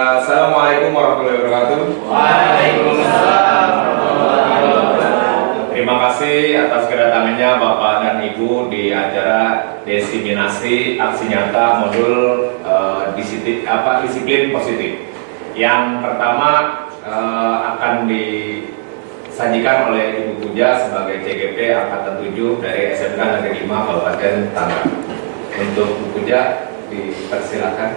Assalamualaikum warahmatullahi wabarakatuh. Waalaikumsalam warahmatullahi wabarakatuh. Terima kasih atas kedatangannya Bapak dan Ibu di acara desiminasi aksi nyata modul disiplin positif. Yang pertama akan disajikan oleh Ibu Puja sebagai CGP angkatan 7 dari SMK Negeri 5 Kabupaten Tangerang. Untuk Bu Puja dipersilakan.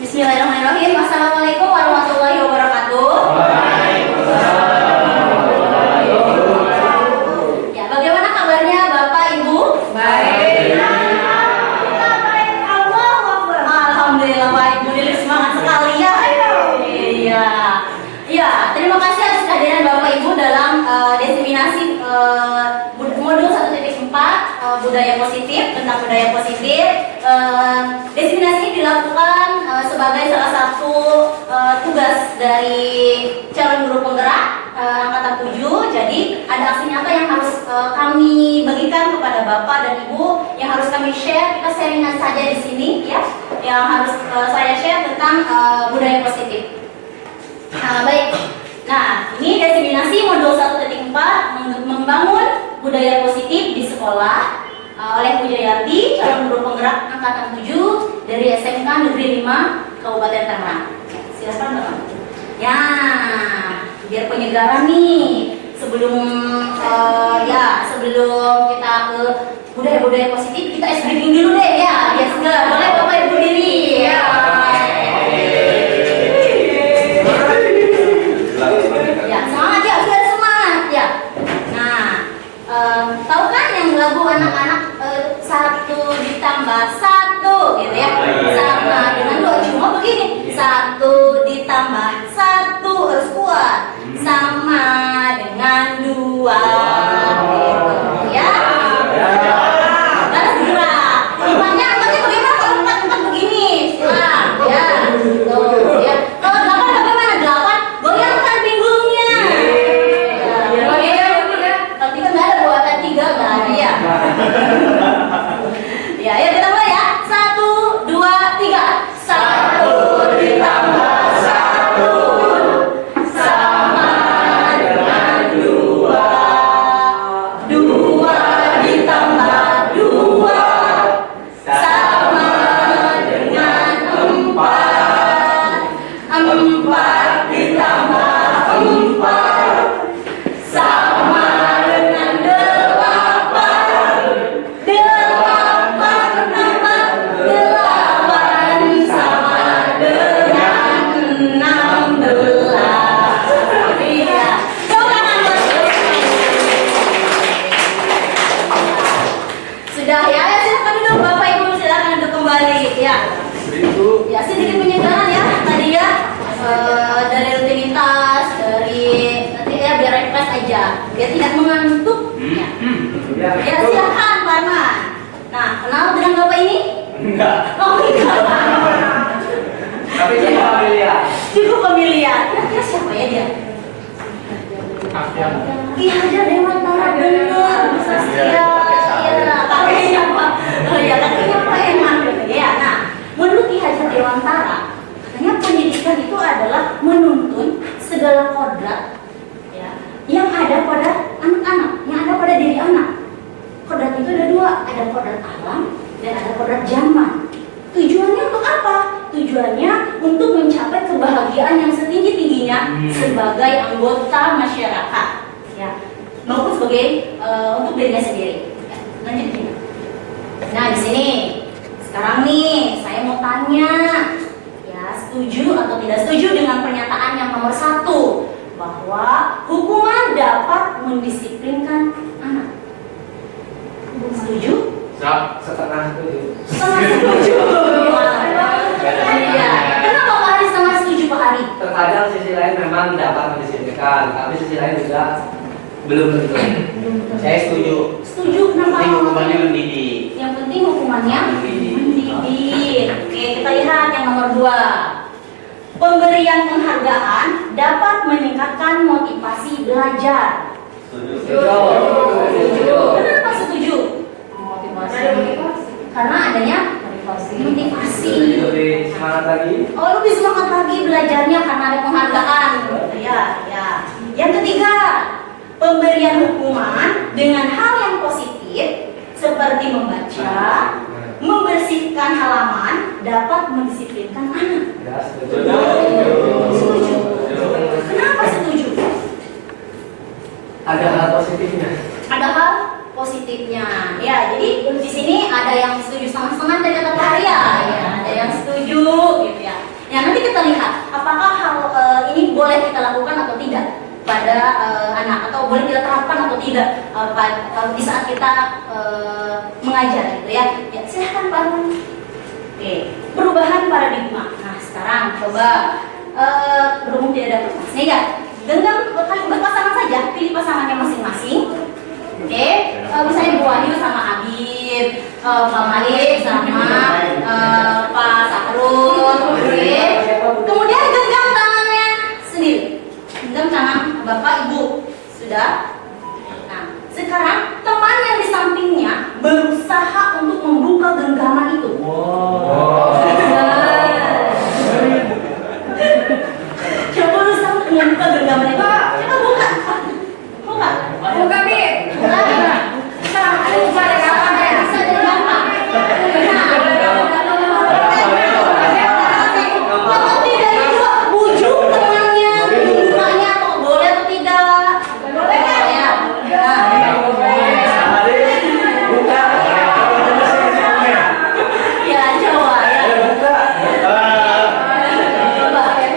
Bismillahirrahmanirrahim. Assalamualaikum warahmatullahi wabarakatuh. Ya, bagaimana kabarnya Bapak Ibu? Baik. Alhamdulillah baik. Bu Lili semangat sekali ya. Iya. Ya, terima kasih atas kehadiran Bapak Ibu dalam desiminasi modul 1.4 budaya positif, tentang budaya positif. Desiminasi ini dilakukan sebagai salah satu tugas dari calon guru penggerak angkatan 7. Jadi ada aksi nyata yang harus kami bagikan kepada Bapak dan Ibu, yang harus kami share. Kita sharingan saja di sini ya, yang harus saya share tentang budaya positif. Baik. Nah, ini desiminasi modul 1.4 membangun budaya positif di sekolah oleh Bu Jayanti, calon guru penggerak angkatan 7 dari SMK Negeri 5 Kabupaten Tangerang. Silakan Bapak. Ya, biar penyegaran nih sebelum sebelum kita ke budaya-budaya positif, kita ice breaking dulu deh ya, biar segar. Boleh Bapak Ibu diri ya. Ya, semangat ya, biar semangat ya. Nah, tahu kan yang lagu anak-anak 1 ditambah 1 gitu ya, sama dengan 2, cuma begini, 1 ditambah 1 harus kuat, sama dengan 2 gitu ya. Harus gerak. Empatnya bagaimana? Kalau 4 begini, silang ya. Tuh ya. Kalau 8 bagaimana? 8 goyangkan pinggulnya. Kalau 3 nggak ada, buatan 3 nggak ada ya. Ya, ayo kita mulai ya. 1, 2, 3. 1 ditambah 1 sama dengan 2. 2 ditambah 2 sama dengan 4. 4 ditambah 4 sama dengan 8. 8 tambah 8 sama dengan 16. Iya. Coba kanan. Sudah ya, silakan duduk Bapak Ibu, silakan duduk kembali ya. Ya, sedikit penyegaran ya tadi ya, dari rutinitas, dari nanti ya biar refresh aja, biar tidak mengantuk. Ya, silakan Pak Arman. Nah, kenal dengan Bapak ini? Enggak. Oh, enggak. Tapi dia familiar. Cukup familiar. Kira-kira siapa ya dia? Ki Hajar Dewantara, benar. Bisa Iya, iya. Pakai siapa? Oh ya, katanya Pak Eman. Ya, nah, menurut Ki Hajar Dewantara, katanya pendidikan itu adalah menuntun segala kodrat ya, yang ada pada anak-anak, yang ada pada diri anak. Kodrat itu ada 2, ada kodrat alam dan ada kodrat zaman. Tujuannya untuk apa? Tujuannya untuk mencapai kebahagiaan yang setinggi-tingginya sebagai anggota masyarakat, ya, maupun sebagai untuk dirinya sendiri. Ya, lanjut. Nah, di sini sekarang nih setengah setuju. Setengah setuju. Iya. Kenapa Pak Hari setengah setuju Pak Hari? Terkadang sisi lain memang dapat mendisiplinkan, tapi sisi lain juga belum tentu. Saya setuju. Setuju kenapa? Ini hukumannya mendidik. Yang penting hukumannya Mendidik. mendidik. Oke, kita lihat yang nomor 2. Pemberian penghargaan dapat meningkatkan motivasi belajar. Setuju. Kenapa setuju? Motivasi. Karena adanya Motivasi. motivasi. Lebih semangat lagi. Oh, lebih semangat lagi belajarnya karena ada penghargaan. Ya, ya. Yang ketiga, pemberian hukuman dengan hal yang positif seperti membaca, membersihkan halaman dapat mendisiplinkan anak. Ya, setuju. Setuju. Kenapa setuju? Ada hal positifnya. Ada hal positifnya. Ya, jadi di sini ada yang setuju setengah-setengah dari kata Pak Arya. Ya, ada yang setuju gitu ya. Ya, nanti kita lihat apakah hal ini boleh kita lakukan atau tidak pada anak, atau boleh kita terapkan atau tidak di saat kita mengajar gitu ya. Ya, silahkan Pak Arya. Oke, perubahan paradigma. Nah, sekarang coba berhubung tidak ada permasnya ya, genggam berpasangan saja, pilih pasangannya masing-masing. Oke, misalnya Bu Wahyu sama Habib, Pak Malik sama Pak Sahrul. Oke, kemudian genggam tangannya sendiri, genggam tangan Bapak Ibu. Sudah. Nah, sekarang teman yang di sampingnya berusaha untuk membuka genggaman itu. Coba berusaha untuk membuka genggaman itu. Coba buka. Buka. Buka, Bi. Bisa dari apa? Kalau tidak juga bujuk temannya, bukanya atau boleh atau tidak? Boleh ya. Ya coba ya. Coba.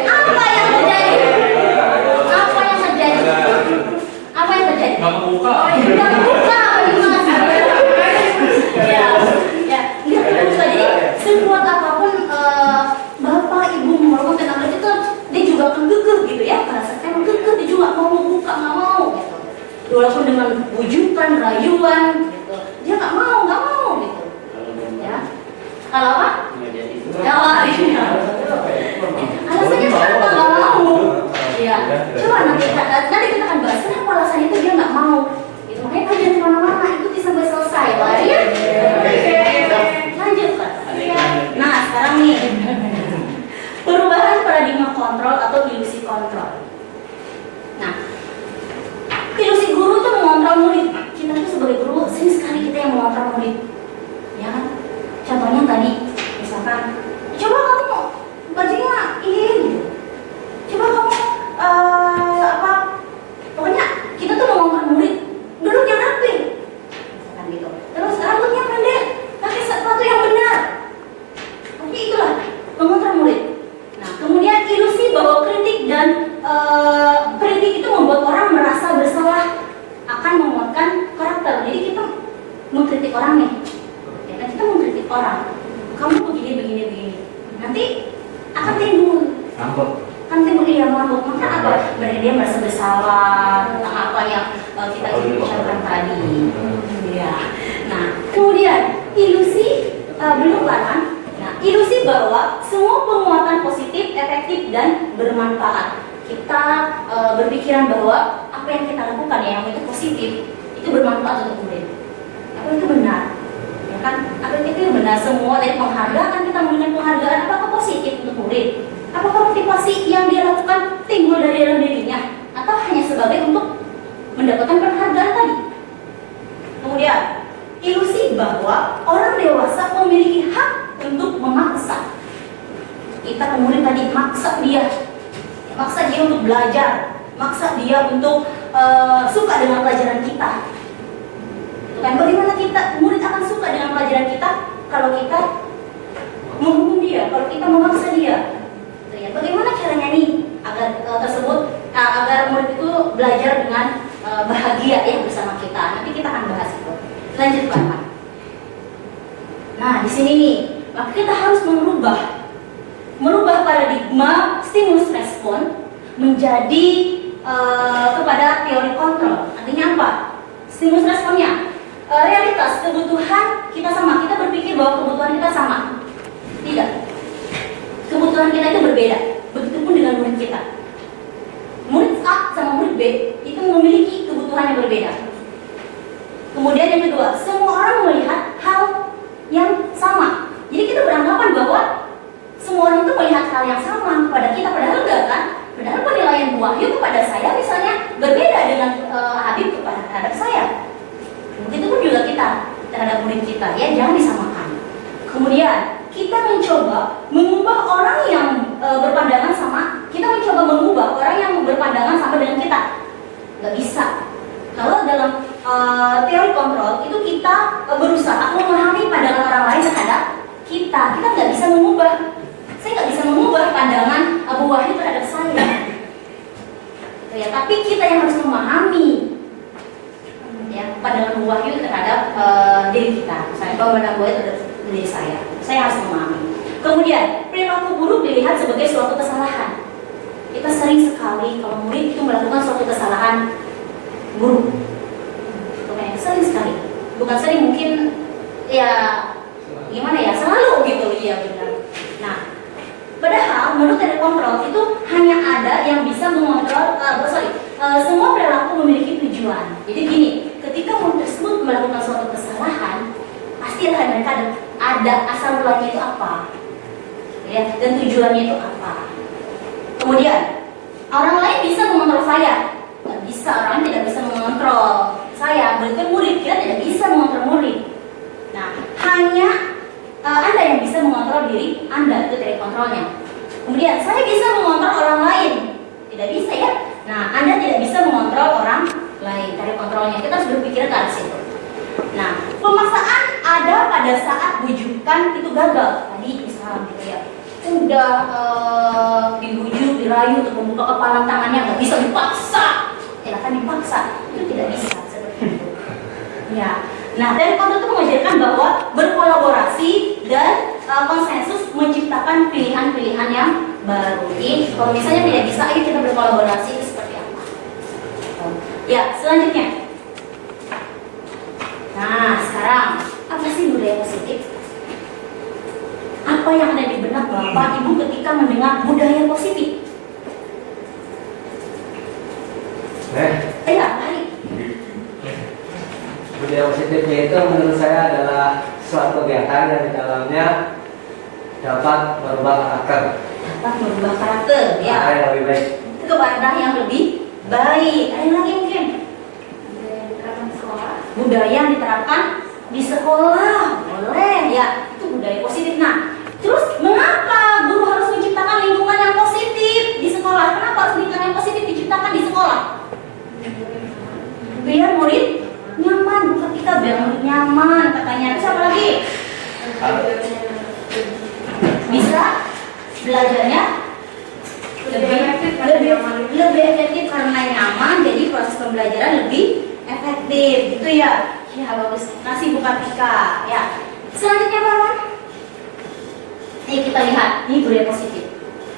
Apa yang terjadi? Apa yang terjadi? Apa yang terjadi? Nggak membuka. Nggak buka, Mas. Ya, ya, nggak buka. Jadi sekuat apapun Bapak Ibu melakukan anak itu, dia juga akan kekeh gitu ya. Pada saat emang kekeh, dia juga mau buka, nggak mau gitu. Walaupun dengan bujukan, rayuan gitu, dia nggak mau gitu. Ya, kalau apa? Ya, iya. Alasannya kenapa nggak mau? Ya, coba nanti kita akan bahas kenapa alasan itu dia nggak mau. Itu makanya kan jangan kemana-mana, ikuti sampai selesai, Pak. Ya. Lanjut, Pak. Nah, sekarang nih perubahan paradigma kontrol atau ilusi kontrol. Nah, ilusi guru tuh mengontrol murid. Kita tuh sebagai guru sering sekali kita yang mengontrol murid. Ya kan? Contohnya tadi, misalkan, coba kamu bajunya ini gitu. Coba kamu pokoknya kita tuh mengontrol murid. Duduk yang rapi. Misalkan gitu. Terus rambutnya pendek, pakai sepatu yang benar. Oke, itulah mengontrol murid. Nah, kemudian ilusi bahwa kritik dan kritik itu membuat orang merasa bersalah, akan menguatkan karakter. Jadi kita mengkritik orang nih, ya kan, kita mengkritik orang, kamu begini. Nanti akan timbul dia mabuk. Maka apa? Berarti dia merasa bersalah tentang apa yang kita bicarakan tadi. Ya. Nah, kemudian ilusi belum kan? Nah, ilusi bahwa semua penguatan positif, efektif dan bermanfaat. Kita berpikiran bahwa apa yang kita lakukan yang itu positif, itu bermanfaat untuk murid. Apa itu benar? Ya kan? Apa itu benar? Semua dari penghargaan, kita memberikan penghargaan, apakah positif untuk murid? Apakah motivasi yang dia lakukan timbul dari dalam dirinya, atau hanya sebagai untuk mendapatkan penghargaan tadi? Kemudian ilusi bahwa orang dewasa memiliki hak untuk memaksa. Kita ke murid tadi maksa dia untuk belajar, maksa dia untuk suka dengan pelajaran kita. Dan bagaimana kita murid akan suka dengan pelajaran kita kalau kita menghukum dia, kalau kita memaksa dia? Ya, bagaimana caranya nih agar agar murid itu belajar dengan bahagia ya bersama kita? Nanti kita akan bahas itu. Lanjut Pak. Nah, di sini nih, maka kita harus merubah paradigma stimulus respon menjadi kepada teori kontrol. Artinya apa? Stimulus responnya realitas kebutuhan kita sama. Kita berpikir bahwa kebutuhan kita sama. Tidak. Kebutuhan kita itu berbeda. Begitupun dengan murid kita. Murid A sama murid B itu memiliki kebutuhan yang berbeda. Kemudian yang kedua, semua orang melihat hal yang sama. Jadi kita beranggapan bahwa semua orang itu melihat hal yang sama kepada kita, padahal enggak kan? Padahal penilaian Wahyu kepada saya misalnya berbeda dengan Habib terhadap saya. Begitupun juga kita terhadap murid kita, ya jangan disamakan. Kemudian kita mencoba mengubah orang yang berpandangan sama, kita mencoba mengubah orang yang berpandangan sama dengan kita. Nggak bisa. Kalau dalam teori kontrol itu kita berusaha memahami pandangan orang lain terhadap kita nggak bisa mengubah. Saya nggak bisa mengubah pandangan Abu Wahid terhadap saya. Ya, tapi kita yang harus memahami ya pandangan Abu Wahid terhadap diri kita. Misalnya pandangan Abu Wahid terhadap diri saya harus memahami. Kemudian perilaku buruk dilihat sebagai suatu kesalahan. Kita sering sekali kalau murid itu melakukan suatu kesalahan buruk. Sering sekali. Bukan sering, mungkin ya gimana ya, selalu gitu. Iya benar. Nah, padahal menurut teori kontrol itu hanya ada yang bisa mengontrol, semua perilaku memiliki tujuan. Jadi gini, ketika murid tersebut melakukan suatu kesalahan, pasti mereka ada asal mulanya itu apa, ya, dan tujuannya itu apa. Kemudian orang lain bisa mengontrol saya, nggak bisa, orang lain tidak bisa mengontrol saya. Berarti murid kita tidak bisa mengontrol murid. Nah, hanya Anda yang bisa mengontrol diri Anda, itu teori kontrolnya. Kemudian saya bisa mengontrol orang lain, tidak bisa ya. Nah, Anda tidak bisa mengontrol orang lain, teori kontrolnya. Kita harus berpikir ke arah situ. Nah, pemaksaan ada pada saat bujukan itu gagal. Tadi misalnya gitu ya, udah dibujuk, dirayu untuk membuka kepalan tangannya, nggak bisa, dipaksa. Ya kan dipaksa, itu tidak bisa seperti itu. Ya. Nah, teori kontrol itu mengajarkan bahwa berkolaborasi dan konsensus menciptakan pilihan-pilihan yang baru. Jadi, kalau misalnya tidak bisa, ayo kita berkolaborasi, itu seperti apa? Ya, selanjutnya. Nah, sekarang apa sih budaya positif? Apa yang ada di benak Bapak Ibu ketika mendengar budaya positif? Ya, baik. Budaya positifnya itu menurut saya adalah suatu kegiatan yang di dalamnya dapat merubah karakter. Dapat merubah karakter, ya. Yang lebih baik. Kepada yang lebih baik. Ada yang lagi mungkin? Budaya yang diterapkan di sekolah, boleh ya, itu budaya positif. Nah, terus mengapa guru harus menciptakan lingkungan yang positif di sekolah? Kenapa harus lingkungan yang positif diciptakan di sekolah? Biar murid nyaman, ketika biar murid nyaman katanya. Terus apa lagi? Bisa belajarnya lebih efektif karena nyaman, jadi proses pembelajaran lebih efektif, gitu ya. Ya bagus. Nasi bukan pika, ya. Selanjutnya kawan, ini kita lihat, ini budaya positif.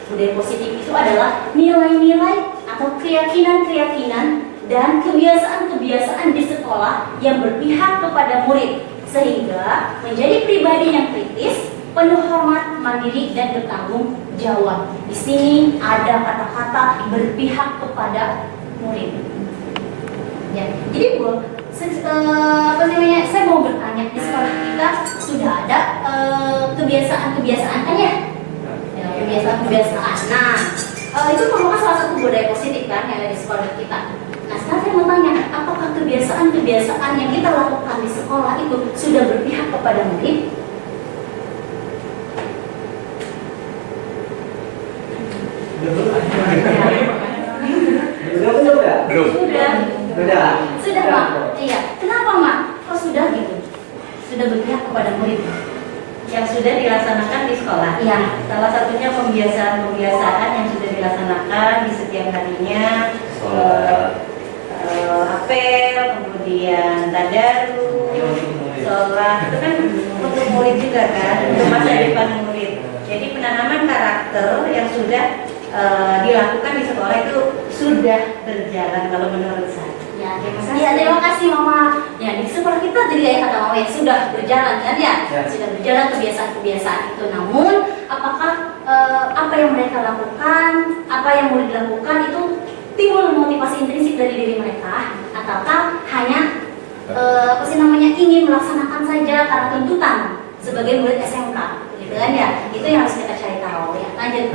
Budaya positif itu adalah nilai-nilai atau keyakinan-keyakinan dan kebiasaan-kebiasaan di sekolah yang berpihak kepada murid, sehingga menjadi pribadi yang kritis, penuh hormat, mandiri, dan bertanggung jawab. Di sini ada kata-kata berpihak kepada murid. Ya, jadi saya mau bertanya, di sekolah kita sudah ada kebiasaan-kebiasaan kan ya? Ya, kebiasaan-kebiasaan. Nah, itu merupakan salah satu budaya positif kan yang ada di sekolah kita. Nah, sekarang saya mau tanya, apakah kebiasaan-kebiasaan yang kita lakukan di sekolah itu sudah berpihak kepada murid? Belum ya? Belum. Sudah Mak. Iya. Kenapa Mak? Kok sudah gitu? Sudah berpihak kepada murid. Yang sudah dilaksanakan di sekolah. Iya. Salah satunya pembiasaan-pembiasaan yang sudah dilaksanakan di setiap harinya. Apel, kemudian tadarus, sholat. Itu kan untuk murid juga kan, untuk masa depan murid. Jadi penanaman karakter yang sudah dilakukan di sekolah itu sudah berjalan kalau menurut saya. Terima kasih Mama. Ya, di sekolah kita tadi kayak kata Mama ya sudah berjalan kan ya? Sudah berjalan kebiasaan-kebiasaan itu. Namun, apakah apa yang mereka lakukan, apa yang murid lakukan itu timbul motivasi intrinsik dari diri mereka, ataukah hanya ingin melaksanakan saja karena tuntutan sebagai murid SMK, gitu kan ya? Itu yang harus kita cari tahu ya. Lanjut.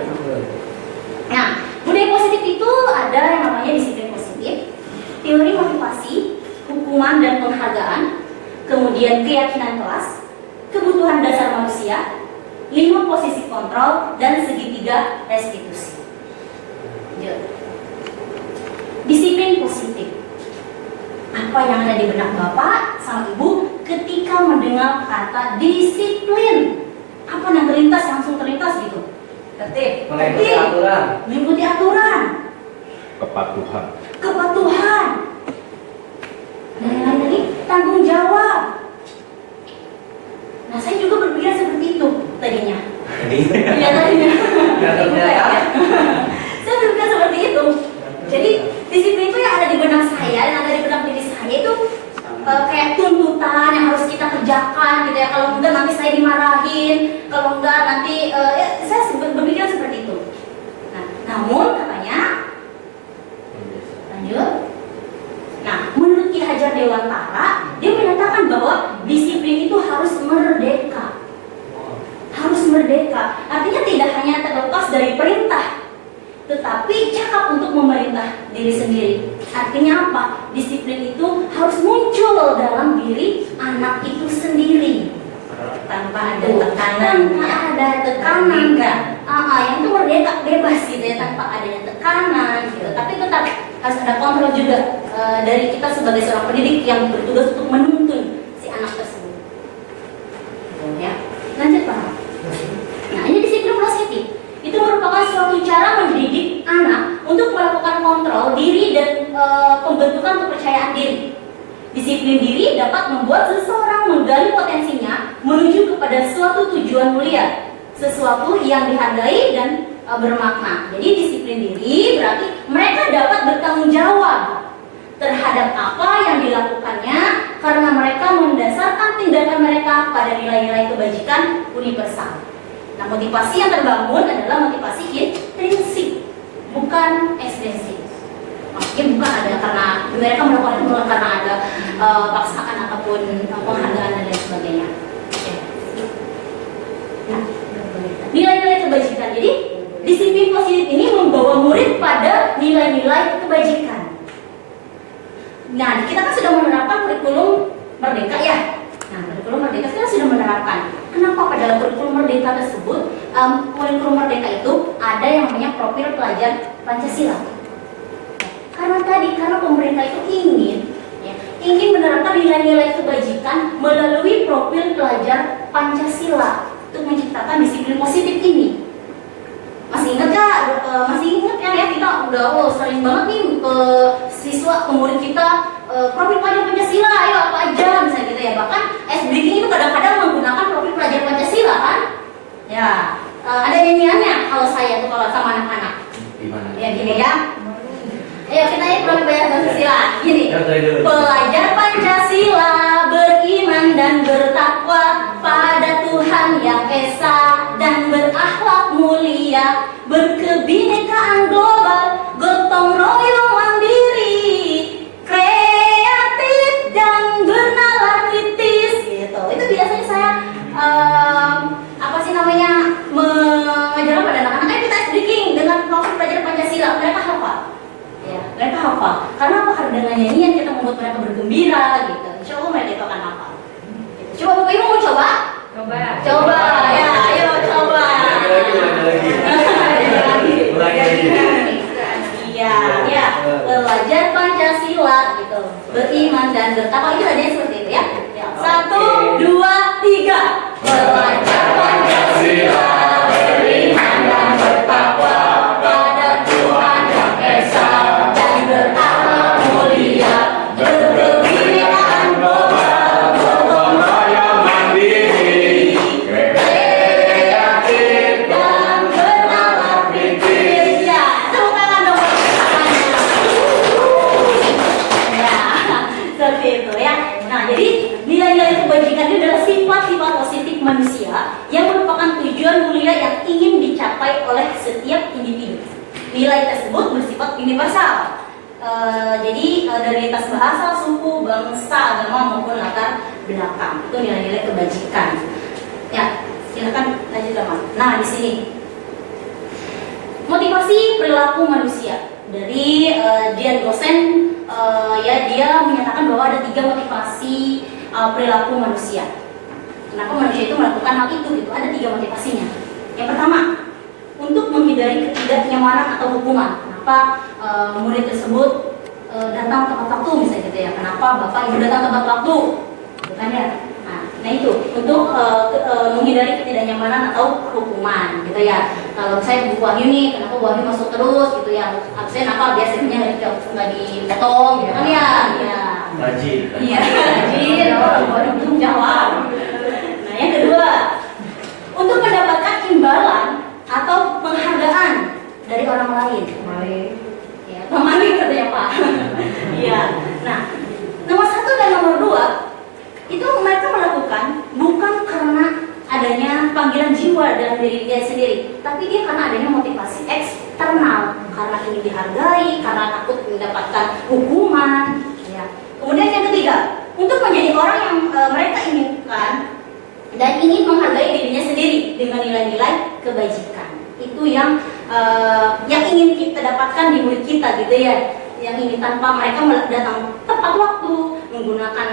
Nah, budaya positif itu ada yang namanya disiplin positif, teori motivasi, hukuman dan penghargaan, kemudian keyakinan kelas, kebutuhan dasar manusia, 5 posisi kontrol, dan segitiga restitusi. Disiplin positif. Apa yang ada di benak Bapak sama Ibu ketika mendengar kata disiplin? Apa yang terlintas, langsung terlintas gitu? Tertib, mengikuti aturan. Mengikuti aturan. Kepatuhan. Kepatuhan. Dan yang lain lagi, tanggung jawab. Nah, saya juga berpikir seperti itu tadinya. Iya tadinya. Saya berpikir seperti itu. Jadi disiplin itu yang ada di benak saya, yang ada di benak diri saya itu kayak tuntutan yang harus kita kerjakan gitu ya. Kalau enggak nanti saya dimarahin, kalau enggak nanti saya berpikir seperti itu. Nah, namun katanya lanjut. Nah, menurut Ki Hajar Dewantara, dia menyatakan bahwa disiplin itu harus merdeka. Harus merdeka. Artinya tidak hanya terlepas dari perintah, tetapi cakap untuk memerintah diri sendiri. Artinya apa? Disiplin itu harus muncul dalam diri anak itu sendiri Tanpa ada tekanan. tanpa ada tekanan kan? Yang itu merdeka, bebas gitu ya, tanpa adanya tekanan gitu. Tapi tetap harus ada kontrol juga dari kita sebagai seorang pendidik yang bertugas untuk menuntun si anak tersebut. Ya, lanjut Pak. Nah, ini disiplin positif. Itu merupakan suatu cara mendidik anak untuk melakukan kontrol diri dan pembentukan kepercayaan diri. Disiplin diri dapat membuat seseorang menggali potensinya menuju kepada suatu tujuan mulia, sesuatu yang dihargai dan bermakna. Jadi disiplin diri berarti mereka dapat bertanggung jawab terhadap apa yang dilakukannya karena mereka mendasarkan tindakan mereka pada nilai-nilai kebajikan universal. Nah, motivasi yang terbangun adalah motivasi intrinsik, bukan ekstrinsik. Maksudnya bukan ada karena mereka melakukan itu bukan karena ada paksaan ataupun penghargaan dan lain sebagainya. Nah, nilai-nilai kebajikan. Jadi disiplin positif ini membawa murid pada nilai-nilai kebajikan. Nah, kita kan sudah menerapkan kurikulum merdeka ya. Nah, kurikulum merdeka kita sudah menerapkan. Kenapa pada kurikulum merdeka tersebut, kurikulum merdeka itu ada yang namanya profil pelajar Pancasila? Karena pemerintah itu ingin menerapkan nilai-nilai kebajikan melalui profil pelajar Pancasila untuk menciptakan disiplin positif ini. Masih ingat kan ya kita udah sering banget nih siswa pemurid kita profil pelajar Pancasila, ayo apa aja misalnya gitu ya. Bahkan S-Breaking itu kadang-kadang menggunakan profil pelajar Pancasila kan? Ya, ada nyanyiannya kalau saya tuh kalau sama anak-anak. Gimana? Ya gini ya. Ayo kita ya profil pelajar Pancasila. Gini. Pelajar Pancasila beriman dan bertakwa pada Tuhan yang esa dan berakhlak mulia, berkebinekaan global, gotong royong mandiri, kreatif dan bernalar kritis gitu. Itu biasanya saya mengajarkan pada anak-anak kita speaking dengan profil pelajar Pancasila. Mereka hafal. Ya, mereka hafal. Karena apa? Karena dengan nyanyian kita membuat mereka bergembira gitu. Insya Allah mereka itu akan hafal. Gitu. Coba Bapak Ibu mau coba? Coba ya, ayo coba. Iya, pelajar Pancasila gitu, beriman dan bertakwa. Itu tadinya seperti itu ya. 1, 2, 3. Pelajar Pancasila beriman dan bertakwa pada Tuhan yang esa dan berakhlak mulia, berkebinekaan global, gotong royong mandiri, nilai-nilai yang ingin dicapai oleh setiap individu. Nilai tersebut bersifat universal. Jadi dari lintas bahasa, suku, bangsa, agama maupun latar belakang. Itu nilai-nilai kebajikan. Ya, silakan lanjut teman. Nah, di sini motivasi perilaku manusia dari Dian Gosen, ya dia menyatakan bahwa ada 3 motivasi perilaku manusia. Kenapa manusia itu melakukan hal itu? Gitu. Ada 3 motivasinya. Yang pertama, untuk menghindari ketidaknyamanan atau hukuman. Kenapa murid tersebut datang tepat waktu misalnya gitu ya? Kenapa bapak ibu datang tepat waktu? Bukan ya? Nah itu untuk menghindari ketidaknyamanan atau hukuman gitu ya. Kalau saya Bu Wahyu nih, kenapa Bu Wahyu masuk terus gitu ya? Absen apa? Biasanya nggak dipotong gitu kan ya? Ya. Rajin. Iya, rajin. Bu Wahyu belum jawab. Nah yang kedua, untuk mendapatkan imbalan atau penghargaan dari orang lain. Ya, pemain katanya Pak. Iya. Nah, nomor 1 dan nomor 2 itu mereka melakukan bukan karena adanya panggilan jiwa dalam diri dia sendiri, tapi dia karena adanya motivasi eksternal, karena ingin dihargai, karena takut mendapatkan hukuman. Ya. Kemudian yang ketiga, untuk menjadi orang yang mereka inginkan dan ingin menghargai dirinya sendiri dengan nilai-nilai kebajikan. Itu yang ingin kita dapatkan di murid kita gitu ya. Yang ini tanpa mereka datang tepat waktu, menggunakan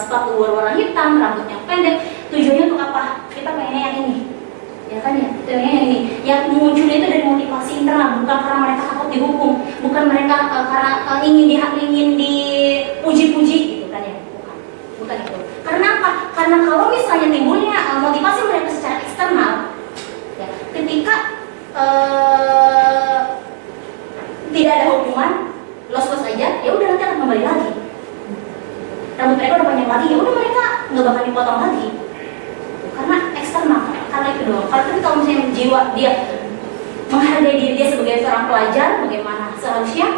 sepatu berwarna hitam, rambut yang pendek. Tujuannya untuk apa? Kita pengennya yang ini, ya kan ya? Tujuannya yang ini. Yang munculnya itu dari motivasi internal, bukan karena mereka takut dihukum, bukan mereka karena ingin dipuji-puji gitu kan ya? Bukan itu. Karena apa? Karena kalau misalnya timbulnya motivasi mereka secara eksternal, ya, ketika tidak ada hukuman, los-los aja, ya udah nanti akan kembali lagi. Rambut mereka udah panjang lagi, ya udah mereka nggak bakal dipotong lagi. Karena eksternal, karena itu doang. Kalau misalnya jiwa dia menghargai diri dia sebagai seorang pelajar, bagaimana seharusnya,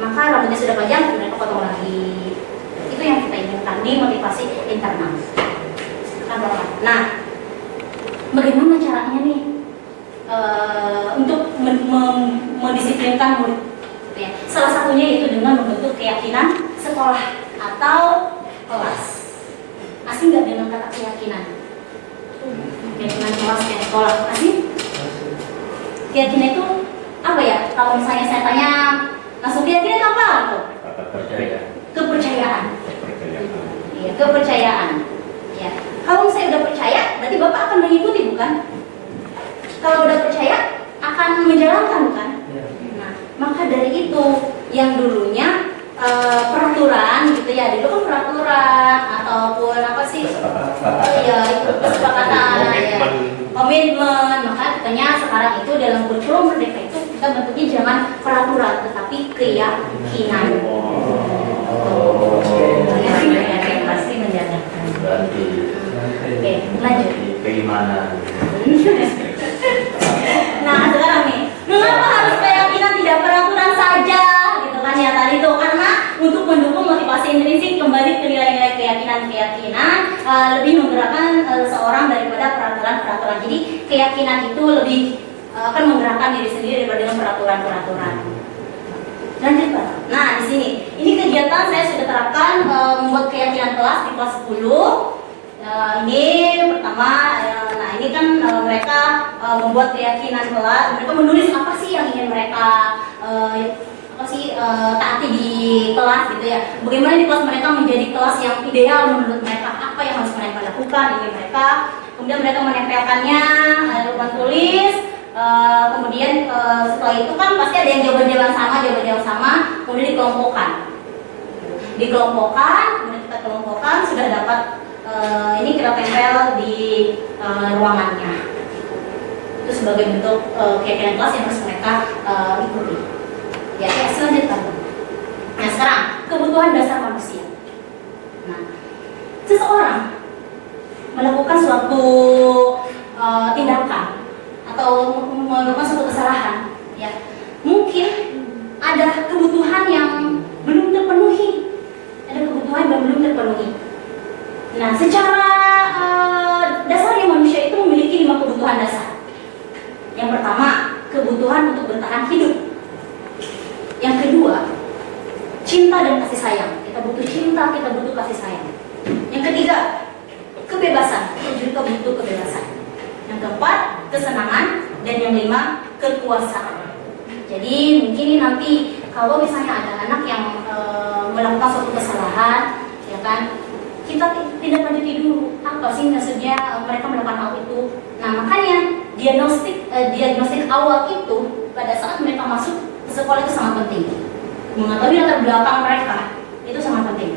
maka rambutnya sudah panjang, mereka potong lagi. Itu yang kita inginkan di motivasi internal. Nah, bagaimana caranya nih untuk mendisiplinkan murid? Ya. Salah satunya itu dengan membentuk keyakinan sekolah atau kelas. Asing nggak dengan kata keyakinan? Keyakinan kelas dan sekolah asing? Keyakinan itu apa ya? Kalau misalnya saya tanya, langsung keyakinan apa? Kata percaya. Kepercayaan. Iya, kepercayaan. Ya. Kalau saya udah percaya, berarti Bapak akan mengikuti, bukan? Kalau udah percaya, akan menjalankan, bukan? Nah, maka dari itu yang dulunya peraturan gitu ya, dulu kan peraturan ataupun apa sih? Ya itu kesepakatan, ya. Komitmen. Maka katanya sekarang itu dalam kurikulum merdeka itu kita bentuknya jangan peraturan, tetapi keyakinan. Yakin pasti menjalankan. Berarti Oke, lanjut. keimanan. Nah sekarang nih, mengapa harus keyakinan tidak peraturan saja gitu kan ya tadi tuh, karena untuk mendukung motivasi intrinsik kembali ke nilai-nilai keyakinan lebih menggerakkan seorang daripada peraturan-peraturan. Jadi keyakinan itu lebih akan menggerakkan diri sendiri daripada dengan peraturan-peraturan. Lanjut Pak. Nah di sini, ini kegiatan saya sudah terapkan membuat keyakinan kelas di kelas 10. Ini pertama, nah ini kan mereka membuat keyakinan kelas, mereka menulis apa sih yang ingin mereka taati di kelas gitu ya. Bagaimana di kelas mereka menjadi kelas yang ideal menurut mereka, apa yang harus mereka lakukan ini mereka. Kemudian mereka menempelkannya, ada papan tulis. Kemudian setelah itu kan pasti ada yang jawaban-jawaban sama, kemudian dikelompokkan, kemudian kita kelompokkan, sudah dapat ini kita tempel di ruangannya. Itu sebagai bentuk keyakinan kelas yang harus mereka ikuti. Ya, selanjutnya. Nah sekarang kebutuhan dasar manusia. Nah, seseorang melakukan suatu tindakan atau melakukan suatu kesalahan, ya mungkin ada kebutuhan yang belum terpenuhi, Nah secara dasarnya manusia itu memiliki 5 kebutuhan dasar. kebutuhan untuk bertahan hidup. Yang kedua, cinta dan kasih sayang. Kita butuh cinta, kita butuh kasih sayang. Yang ketiga, kebebasan. Kita juga butuh kebebasan. Yang keempat, kesenangan. Dan yang lima, kekuasaan. Jadi mungkin nanti kalau misalnya ada anak yang melakukan suatu kesalahan, ya kan, kita tidak lanjuti dulu apa sih maksudnya mereka melakukan hal itu. Nah makanya diagnostik awal itu pada saat mereka masuk ke sekolah itu sangat penting. Mengetahui latar belakang mereka itu sangat penting.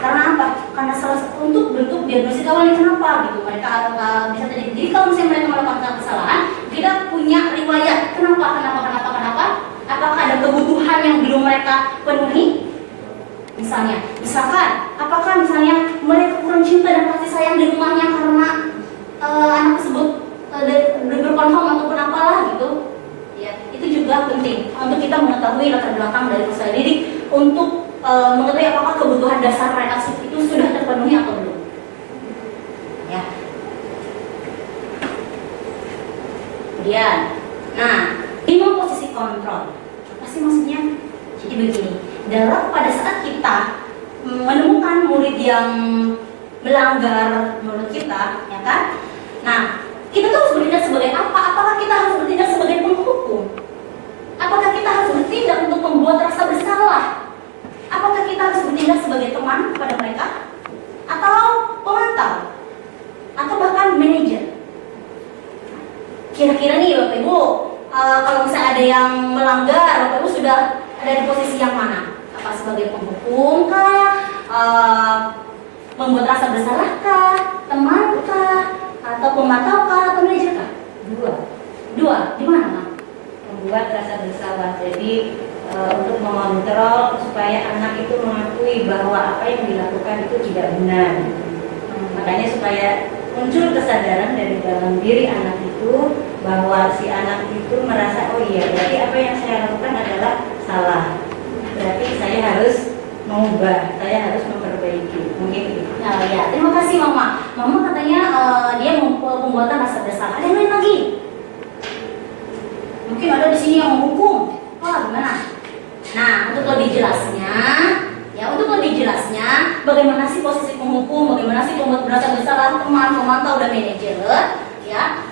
Karena apa? Karena salah satu untuk bentuk diagnostik awal ini kenapa gitu mereka bisa terjadi. Jadi kalau misalnya mereka melakukan kesalahan, kita punya riwayat kenapa. Apakah ada kebutuhan yang belum mereka penuhi? Misalkan, apakah misalnya mereka kurang cinta dan kasih sayang di rumahnya karena anak tersebut berkonflik ataupun apalah gitu? Ya, itu juga penting untuk kita mengetahui latar belakang dari peserta didik untuk mengetahui apakah kebutuhan dasar mereka itu sudah terpenuhi atau belum. Ya. Kemudian, nah, 5 posisi kontrol. Apa sih maksudnya? Jadi begini, pada saat kita menemukan murid yang melanggar menurut kita, ya kan? Nah, kita tuh harus bertindak sebagai apa? Apakah kita harus bertindak sebagai penghukum? Apakah kita harus bertindak untuk membuat rasa bersalah? Apakah kita harus bertindak sebagai teman kepada mereka? Atau pemantau? Atau bahkan manajer? Kira-kira nih Bapak Ibu, kalau misalnya ada yang melanggar, Bapak Ibu sudah ada di posisi yang mana? Apa sebagai penghukum kah? Membuat rasa bersalah kah? Teman kah? Atau pemantau kah? Atau manajer kah? Dua. Di mana, Mak? Membuat rasa bersalah. Jadi untuk mengontrol supaya anak itu mengakui bahwa apa yang dilakukan itu tidak benar. Makanya supaya muncul kesadaran dari dalam diri anak itu bahwa si anak itu merasa oh iya berarti apa yang saya lakukan adalah salah. Berarti saya harus mengubah, saya harus memperbaiki. Mungkin itu. Nah, ya, terima kasih Mama. Mama katanya dia pembuatan rasa bersalah. Ada yang lain lagi? Mungkin ada di sini yang menghukum. Wah, gimana? Nah, untuk lebih jelasnya, bagaimana sih posisi penghukum, bagaimana sih pembuat rasa bersalah, teman, pemantau, dan manajer, ya.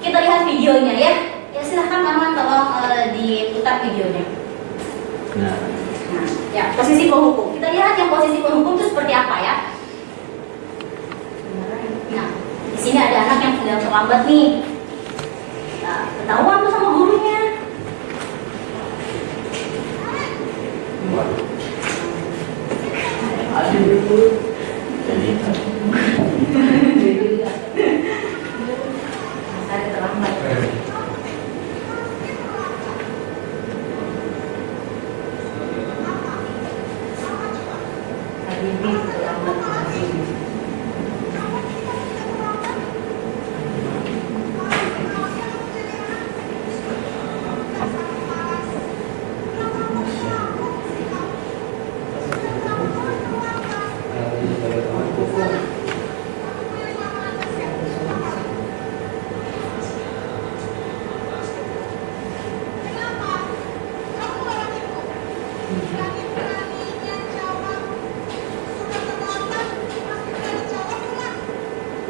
Kita lihat videonya ya. Ya silahkan Arman tolong diputar videonya. Nah, ya posisi penghukum. Kita lihat yang posisi penghukum itu seperti apa ya. Nah, di sini ada anak yang sedang terlambat nih. Nah, ketahuan tuh sama gurunya. Saya terlambat. Habibie terlambat masih.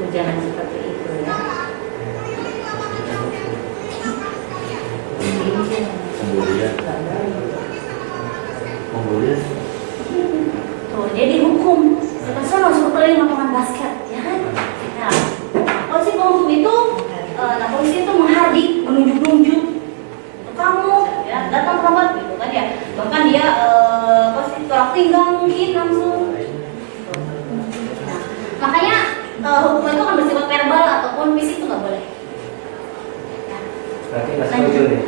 Jangan seperti itu ya. Kemudian Tuh, dia dihukum. Sekarang langsung keliling lapangan basket, ya kan? Nah, polisi penghukum itu, polisi itu menghardik, menunjuk-nunjuk untuk kamu, ya, datang terlambat gitu kan ya. Bahkan dia pasti tolak pinggang mungkin langsung. Nah, makanya hukuman itu kan bersifat verbal ataupun fisik itu nggak boleh. Ya. Berarti nggak setuju nih.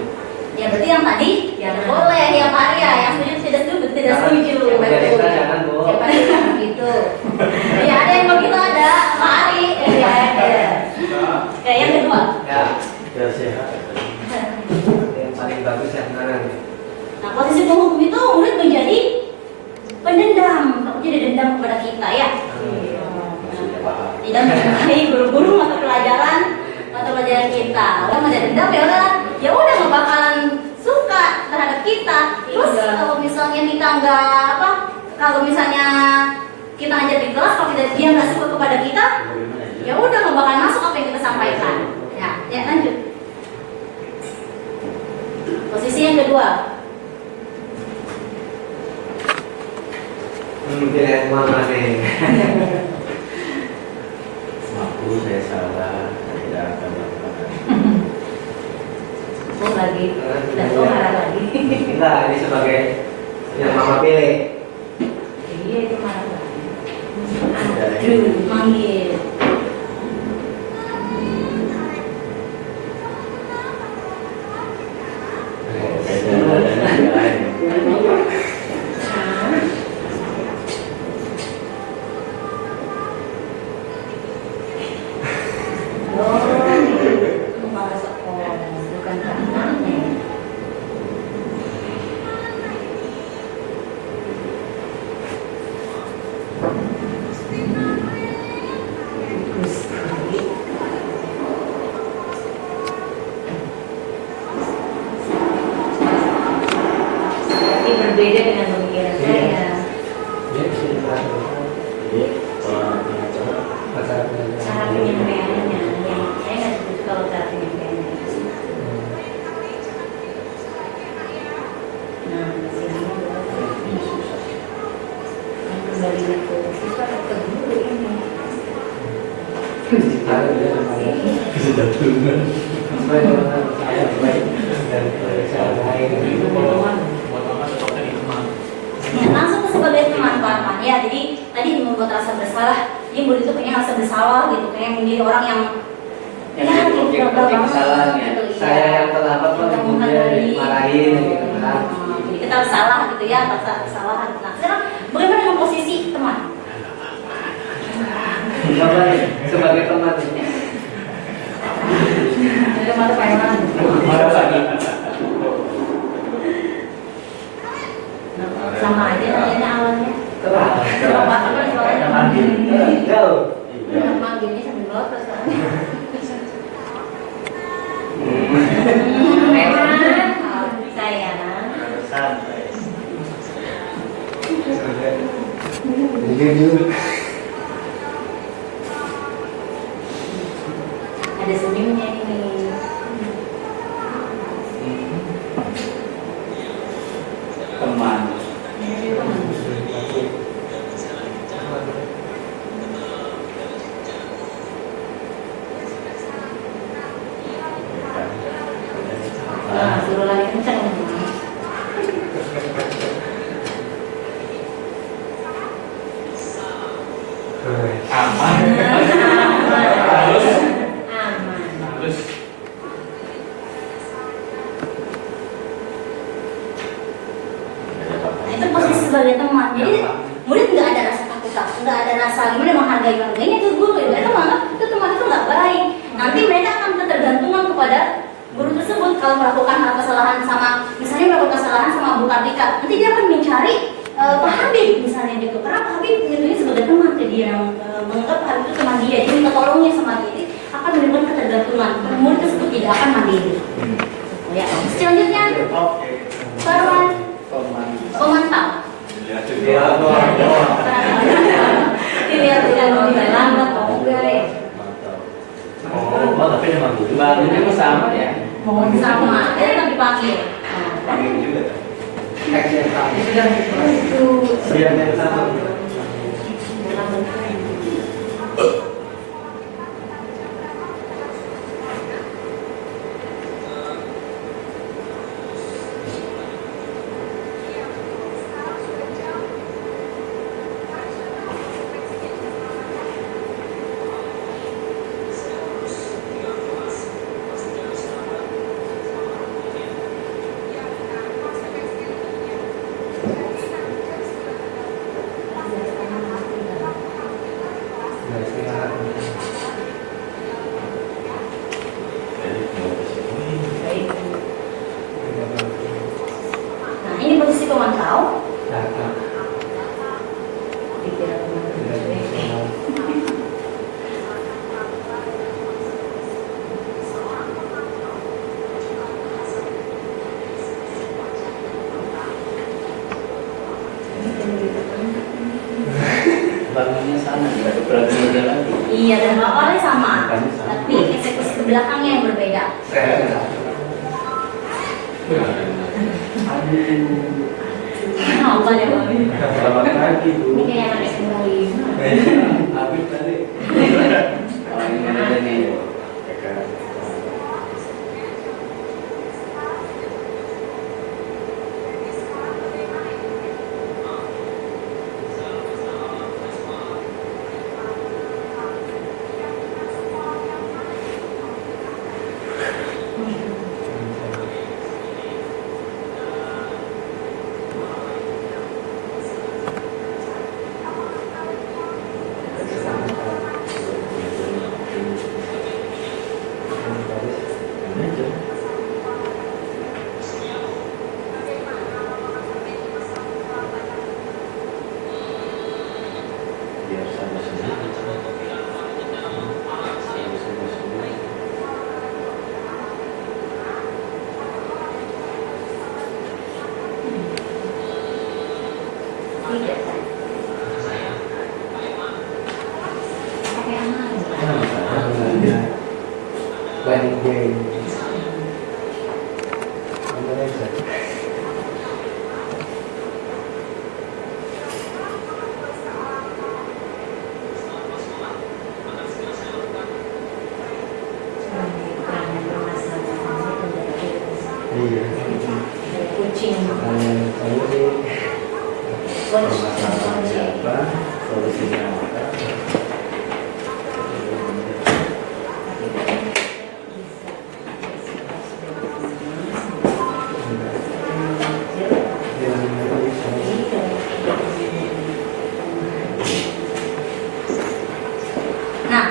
Ya berarti yang tadi ya boleh, yang Maria yang setuju tidak setuju. Jadi kita jangan Bu. Gitu. Ya ada yang begitu ada, Mari. Ya yang kedua. Ya, ya sehat. yang paling bagus yang mana nih? Nah posisi penghukum itu murid menjadi pendendam, takutnya ada dendam kepada kita ya. Tidak menyukai guru-guru mata pelajaran kita. Orang ada dendam ya udah nggak bakal kita. Terus Iya. kalau misalnya kita nggak apa, kalau misalnya kita ngajar di kelas, kalau dia nggak suka kepada kita, ya udah nggak bakal masuk apa yang kita sampaikan. Ya lanjut. Posisi yang kedua. Pilihan mana nih? Maaf, saya salah. Saya tidak akan melakukan. Oh lagi, dan kok marah lagi. Enggak, ini sebagai yang mama pilih. Iya itu marah lagi. Aduh, manggil. Oh, kepala sekolah, bukan anaknya. Bagus sekali. Tapi berbeda dengan pemikiran saya. Dia cerita Cara penyampaiannya yang saya nggak setuju kalau cara penyampaiannya. Nah, sini yang kembali ke siswa ke guru ini. Sudah turun. sesuai dengan saya baik dan saya lain. Ya, langsung ke sebagai teman Pak Arman. Ya, jadi tadi membuat rasa bersalah. Jadi murid itu pengen rasa bersalah gitu, pengen menjadi orang yang Yang gitu, objek bla, bla, kesalahan ya. gitu, iya. Saya yang terlambat kok Yang kemudian menghargai. dimarahin gitu kan. Jadi kita salah gitu ya, rasa kesalahan. Nah, sekarang bagaimana dengan posisi teman? Coba nih, sebagai teman ini. Jadi malu payaman. Sama aja tanya awalnya. Terus. Coba apa soalnya? Jauh. Manggilnya sambil melotot soalnya. Sayang. Ada senyumnya ini. Teman. Nah, suruh lari kencang. Aman. Aman. Nah, itu posisi sebagai teman. Jadi murid nggak ada rasa takut, nggak ada rasa gimana menghargainya itu guru. Ya, mereka menganggap itu teman itu nggak baik. Nanti mereka akan ketergantungan kepada guru tersebut kalau melakukan hal kesalahan sama, misalnya melakukan kesalahan sama Bu Kartika, nanti dia akan mencari Pak Habib misalnya gitu. Karena Pak Habib itu sebagai teman ke dia yang menganggap Habib itu teman dia, jadi minta tolongnya sama dia. Jadi akan menimbulkan ketergantungan. Murid tersebut tidak akan mandiri. Ya, selanjutnya Farwan pemantau. Dilihat dengan lebih lambat atau enggak ya. Oh, tapi memang dulu. Bangunnya mah sama ya. Mohon sama, dia akan dipanggil. Panggil juga. Teks yang sama. Itu Biar yang sama. Nah, istirahat. Berarti beda lagi. Iya, dan awalnya sama, Makanya sama. tapi eksekusi ke belakangnya yang berbeda. Apa ya, Bang? Selamat pagi, Bu. Ini kayak anak SMA 5. Habis tadi. Oh, ini ada nih. Biar sama sendiri. Sama sendiri. Tidak. Pakai aman. Banyak yang iya. Kucing. Kamu sih Permasalahan siapa? Solusinya apa? Nah,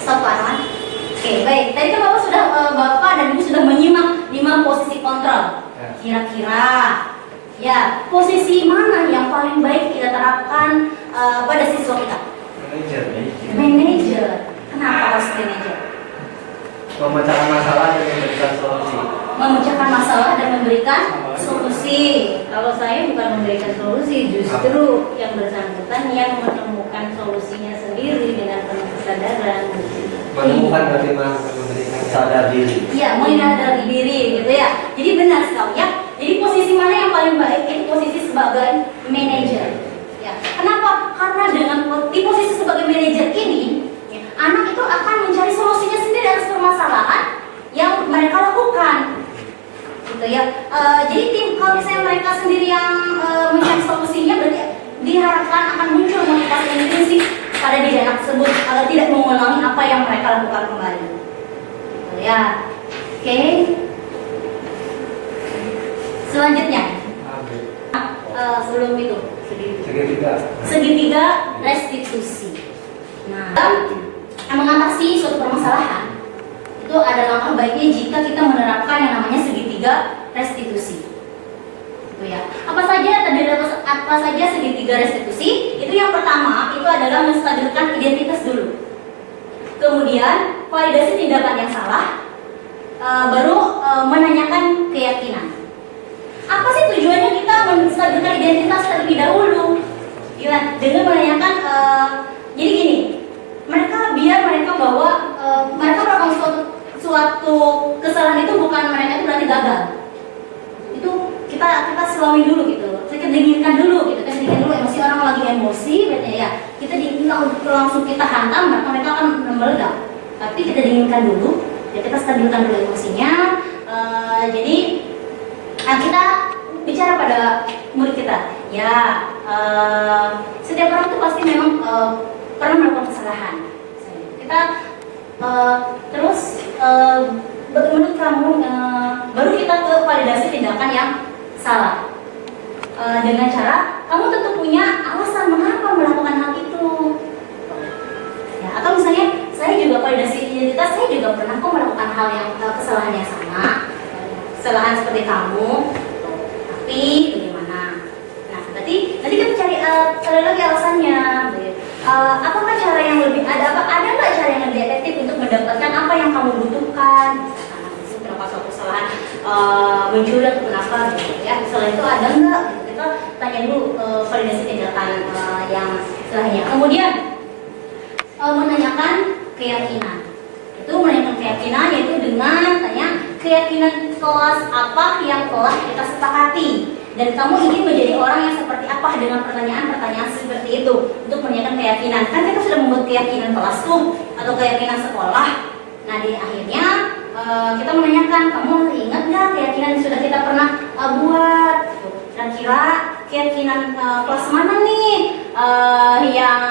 Sob Arman. Oke, baik. Tadi kan Bapak sudah Bapak dan Ibu sudah menyimak 5 posisi kontrol. Kira-kira ya posisi mana yang paling baik kita terapkan pada siswa kita? manajer Manajer. Kenapa harus manajer? memecahkan masalah dan memberikan solusi. Memecahkan masalah dan memberikan solusi. Kalau saya bukan memberikan solusi, justru yang bersangkutan yang menemukan solusinya sendiri dengan penuh kesadaran. Menemukan berarti mas memberikan Sadar diri. Iya, menyadari diri gitu ya. Jadi benar sekali ya. Jadi posisi mana yang paling baik itu posisi sebagai manajer. Ya. Kenapa? Karena dengan di posisi sebagai manajer ini, ya, anak itu akan mencari solusinya sendiri atas permasalahan yang mereka lakukan. Gitu ya. Jadi kalau misalnya mereka sendiri yang mencari solusinya, berarti diharapkan akan muncul motivasi intrinsik pada diri anak tersebut agar tidak mengulangi apa yang mereka lakukan kembali. Gitu ya. Oke. Selanjutnya, sebelum itu segitiga restitusi. Nah, dalam mengatasi suatu permasalahan itu ada langkah baiknya jika kita menerapkan yang namanya segitiga restitusi. Itu ya. Apa saja segitiga restitusi? Itu yang pertama itu adalah menstabilkan identitas dulu. Kemudian validasi tindakan yang salah, baru menanyakan keyakinan. Apa sih tujuannya kita menstabilkan identitas terlebih dahulu? Ya, dengan menanyakan, jadi gini, biar mereka bahwa mereka melakukan suatu kesalahan itu bukan mereka itu berarti gagal. Itu kita selami dulu gitu, kita dinginkan dulu gitu, kita dinginkan dulu emosi orang lagi emosi, berarti ya kita dinginkan langsung kita hantam, mereka akan meledak. Tapi kita dinginkan dulu, ya kita stabilkan dulu emosinya. Jadi kita bicara pada murid kita, ya setiap orang itu pasti memang pernah melakukan kesalahan. Kita terus menurut kamu baru kita ke validasi tindakan yang salah dengan cara kamu tentu punya alasan mengapa melakukan hal itu. Ya, atau misalnya saya juga validasi identitas, saya juga pernah kok melakukan hal yang kesalahan yang sama, kesalahan seperti kamu. Tapi bagaimana? Nah, nanti kita cari lagi alasannya. Apakah cara yang lebih ada nggak cara yang lebih efektif untuk mendapatkan apa yang kamu butuhkan? Misalkan kenapa suatu kesalahan muncul atau kenapa gitu ya? Misalnya itu ada nggak? Gitu. Kita tanya tanya dulu validasi tindakan yang setelahnya. Kemudian menanyakan keyakinan. Itu menanyakan keyakinan yaitu dengan tanya keyakinan kelas apa yang telah kita sepakati dan kamu ingin menjadi orang yang seperti apa dengan pertanyaan-pertanyaan seperti itu untuk menanyakan keyakinan. Kan kita sudah membuat keyakinan kelas tuh atau keyakinan sekolah. Nah di akhirnya kita menanyakan kamu ingat nggak keyakinan yang sudah kita pernah buat? Kira-kira keyakinan kelas mana nih yang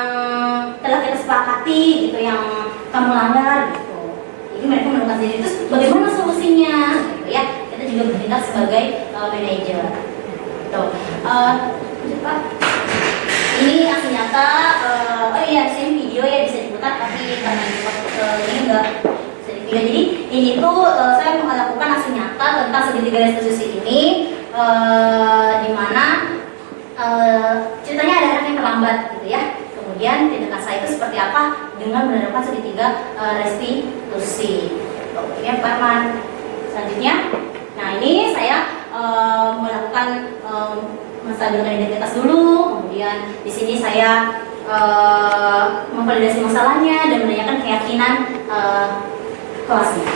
telah kita sepakati gitu yang kamu langgar gitu. Jadi mereka menemukan sendiri terus bagaimana solusinya gitu ya. Kita juga bertindak sebagai manajer. Gitu. Cepat. Ini aksi nyata. Oh iya, sini video ya bisa diputar tapi karena ini enggak bisa di video. Jadi ini tuh saya melakukan aksi nyata tentang segitiga restitusi ini. Di mana ceritanya ada anak yang terlambat gitu ya. Kemudian tindakan saya itu seperti apa dengan menerapkan segitiga restitusi. Ini Parman. Selanjutnya, nah ini saya melakukan menstabilkan identitas dulu. Kemudian di sini saya memvalidasi masalahnya dan menanyakan keyakinan kelasnya.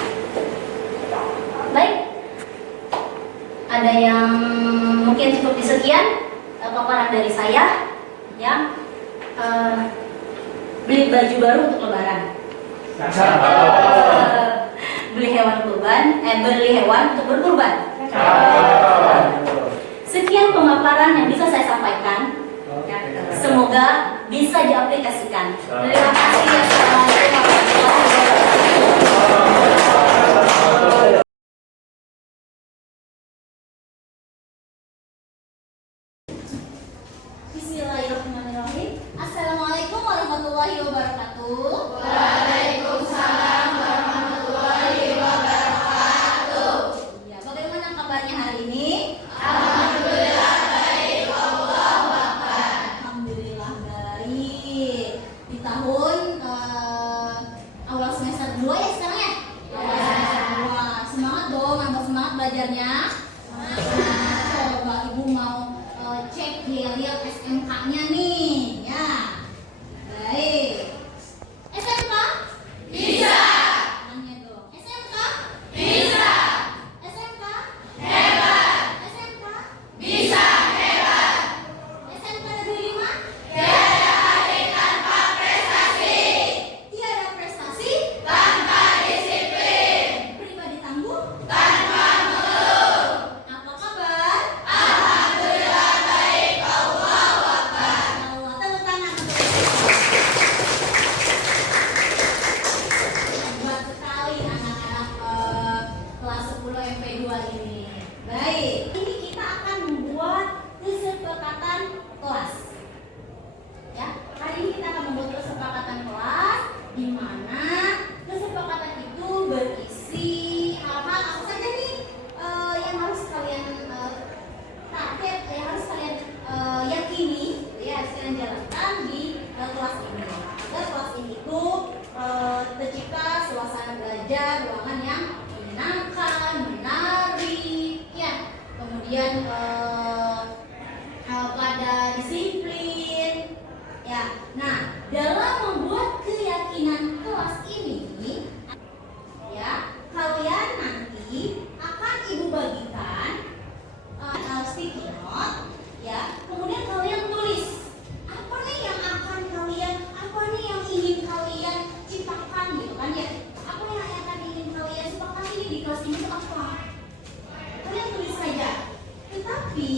Baik. Ada yang mungkin cukup disekian paparan dari saya ya. Beli baju baru untuk lebaran. Beli hewan kurban, beli hewan untuk berkurban. Sekian pemaparan yang bisa saya sampaikan. Semoga bisa diaplikasikan. Terima kasih. Assalamualaikum warahmatullahi wabarakatuh. Bismillahirrahmanirrahim. Assalamualaikum warahmatullahi wabarakatuh. Waalaikumsalam warahmatullahi wabarakatuh. Ya, bagaimana kabarnya hari ini? Alhamdulillah baik. Allahu Akbar. Alhamdulillah baik. Di tahun awal semester 2 ya sekarang ya? Semester 2. Semangat dong, nambah semangat belajarnya. Coba Ibu mau cek lihat SMK-nya nih, ya. Baik. SMK? Bisa. Tanya dong. SMK? Bisa. SMK? Hebat. SMK? Bisa hebat. SMK Negeri 5? Tiada hari tanpa prestasi. Tiada prestasi tanpa disiplin. Pribadi tangguh tanpa mengeluh. Apa kabar? Alhamdulillah baik. Allahu Akbar. Allah, tepuk tangan untuk hebat sekali anak-anak kelas 10 MP2 ini. Baik, ini kita akan membuat kesepakatan kelas. Ya, hari ini kita akan membuat kesepakatan kelas di mana kesepakatan itu berisi hal-hal apa saja nih yang harus kalian target, yang harus kalian yakini, ya harus kalian jalankan di kelas ini. Agar kelas ini itu tercipta suasana belajar, ruangan yang menyenangkan, menarik, ya. Kemudian pada disiplin, ya. Nah, dalam membuat keyakinan kelas ini, ya, kalian nanti akan Ibu bagikan sticky note, ya. Kemudian kalian tulis apa nih yang akan kalian, apa nih yang ingin kalian ciptakan gitu kan ya. Apa yang akan ingin kalian sepakati di kelas ini itu apa? Kalian tulis saja. Tetapi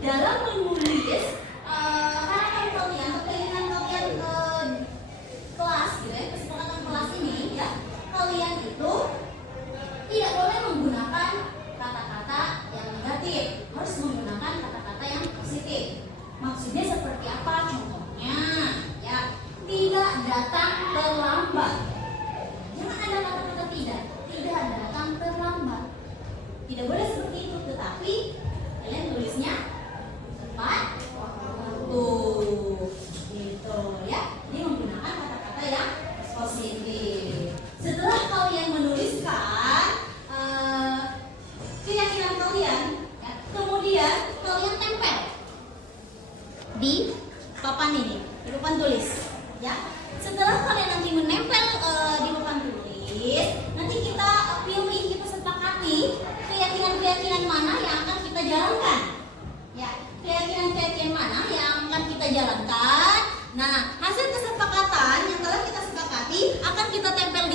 dalam menulis harapan kalian atau keinginan kalian kelas gitu ya, kesepakatan kelas ini ya, kalian itu tidak boleh menggunakan kata-kata yang negatif, harus menggunakan kata-kata yang positif. Maksudnya seperti apa? Contohnya, ya, tidak datang terlambat. Jangan ada kata-kata tidak datang terlambat. Tidak boleh seperti itu, tetapi kalian tulisnya tepat waktu, gitu ya. Ini menggunakan kata-kata yang positif. Setelah kalian menuliskan keyakinan kalian, ya, kemudian kalian tempel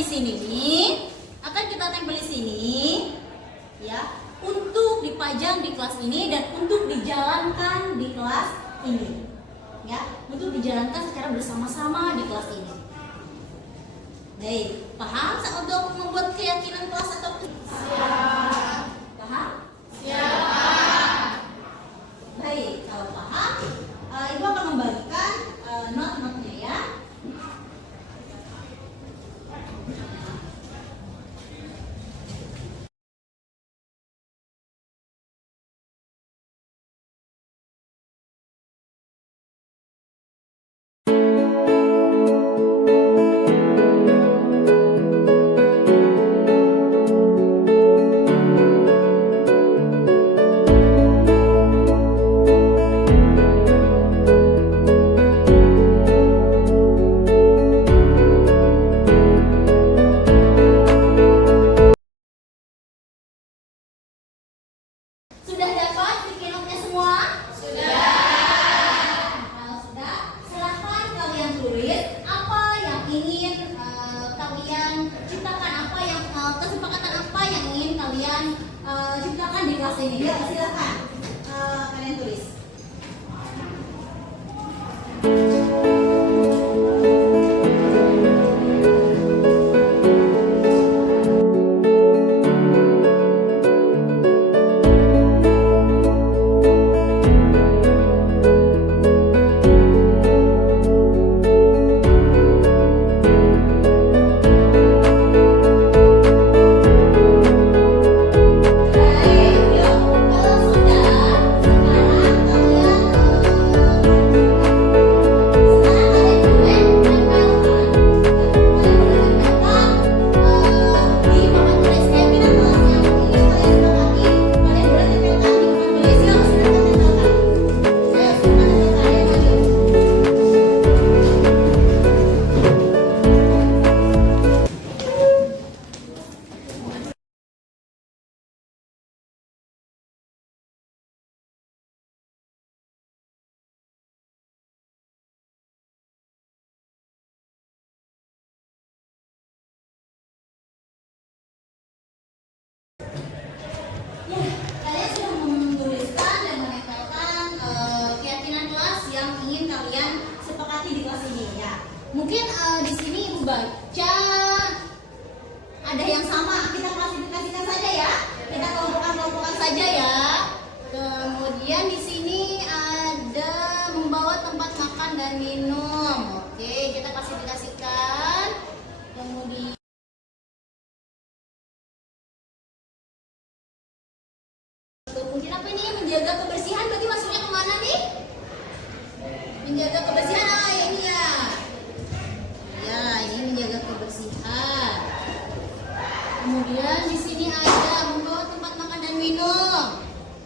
di sini, akan kita tempel di sini, ya, untuk dipajang di kelas ini dan untuk dijalankan di kelas ini, ya, untuk dijalankan secara bersama-sama di kelas ini. Baik, paham untuk membuat keyakinan kelas atau siap? Paham? Siap. Baik, kalau paham, Ibu akan membagikan not-notnya ya. Sudah dapat bikin notnya semua? Sudah. Kalau sudah, silahkan kalian tulis apa yang ingin kalian ciptakan, apa yang kesepakatan apa yang ingin kalian ciptakan di kelas ini. Ya, silahkan kalian tulis. Baik, yuk. Kalau sudah, sekarang kalian Mungkin di sini Ibu baca ada yang sama, kita klasifikasikan saja ya. Kita kelompokkan saja ya. Kemudian di sini ada membawa tempat makan dan minum. Oke, kita klasifikasikan. Kemudian apa ini? Menjaga kebersihan, berarti maksudnya kemana nih? Menjaga kebersihan, ya ini ya. Ya, ini menjaga kebersihan. Kemudian di sini ada membawa tempat makan dan minum.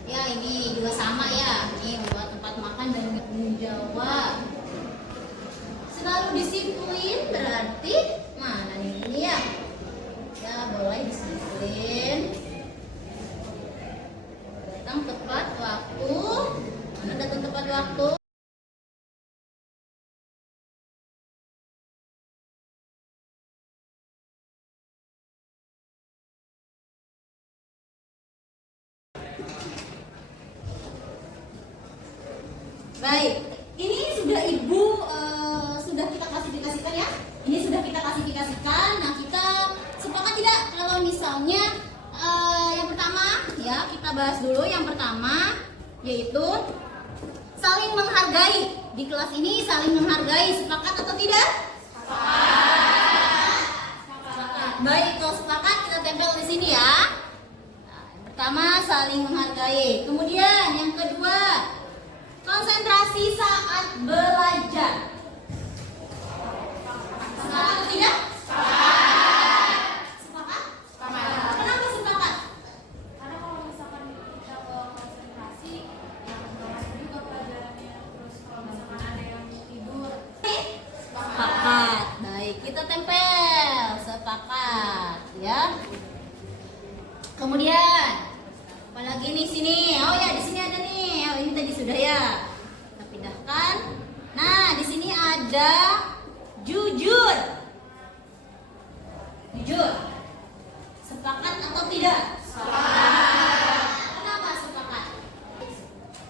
Ya, ini juga sama ya. Ini membawa tempat makan dan minum. Menjawab. Selalu disiplin berarti mana nih ini ya? Ya, boleh disiplin. Datang tepat waktu. Mana datang tepat waktu? Baik, ini sudah Ibu sudah kita klasifikasikan ya. Ini sudah kita klasifikasikan. Nah, kita sepakat tidak kalau misalnya yang pertama ya, kita bahas dulu yang pertama yaitu saling menghargai. Di kelas ini saling menghargai, sepakat atau tidak? Sepakat. Baik, kalau sepakat kita tempel di sini ya. Nah, yang pertama saling menghargai. Kemudian yang kedua, konsentrasi saat belajar. Sepakat atau tidak? Sepakat? Sepakat. Kenapa sepakat? Karena kalau misalkan kita konsentrasi, yang masuk juga pelajarannya. Terus kalau misalkan ada yang tidur, Sepakat. Baik, kita tempel. Sepakat, ya. Kemudian apalagi nih sini? Oh ya, di sini ada nih. Oh, ini tadi sudah ya. Kita pindahkan. Nah, di sini ada jujur. Puja? Kenapa sepakat?